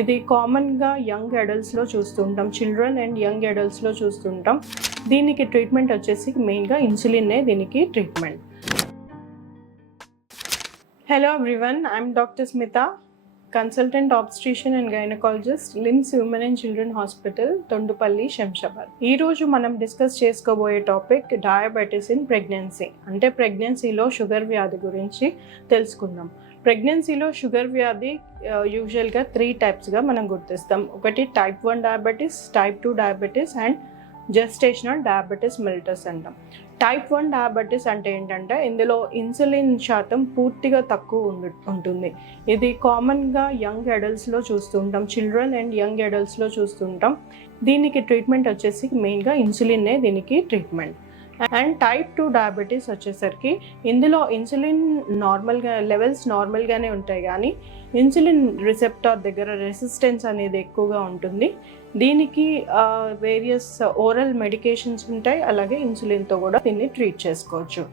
ఇది కామన్గా యంగ్ అడల్ట్స్లో చూస్తుంటాం, చిల్డ్రన్ అండ్ యంగ్ అడల్ట్స్లో చూస్తుంటాం. దీనికి ట్రీట్మెంట్ వచ్చేసి మెయిన్గా ఇన్సులిన్నే దీనికి treatment. Hello everyone, I'm doctor Smitha, consultant obstetrician and gynaecologist, Lims women and children hospital, Thondupalli, Shamshabad. ఈరోజు మనం డిస్కస్ చేసుకోబోయే టాపిక్ డయాబెటీస్ ఇన్ ప్రెగ్నెన్సీ. అంటే ప్రెగ్నెన్సీలో షుగర్ వ్యాధి గురించి తెలుసుకుందాం. ప్రెగ్నెన్సీలో షుగర్ వ్యాధి యూజువల్గా 3 టైప్స్గా మనం గుర్తిస్తాం. ఒకటి type 1 diabetes, type 2 diabetes and gestational diabetes mellitus అంటాం. టైప్ 1 డయాబెటీస్ అంటే ఏంటంటే ఇందులో ఇన్సులిన్ శాతం పూర్తిగా తక్కువ ఉంటుంది. ఇది కామన్గా యంగ్ అడల్ట్స్లో చూస్తుంటాం, చిల్డ్రన్ అండ్ యంగ్ అడల్ట్స్లో చూస్తుంటాం. దీనికి ట్రీట్మెంట్ వచ్చేసి మెయిన్గా ఇన్సులిన్నే దీనికి ట్రీట్మెంట్. అండ్ టైప్ 2 డయాబెటీస్ వచ్చేసరికి ఇందులో ఇన్సులిన్ లెవెల్స్ నార్మల్గానే ఉంటాయి, కానీ ఇన్సులిన్ రిసెప్టార్ దగ్గర రెసిస్టెన్స్ అనేది ఎక్కువగా ఉంటుంది. దీనికి వేరియస్ ఓరల్ మెడికేషన్స్ ఉంటాయి, అలాగే ఇన్సులిన్తో కూడా దీన్ని ట్రీట్ చేసుకోవచ్చు.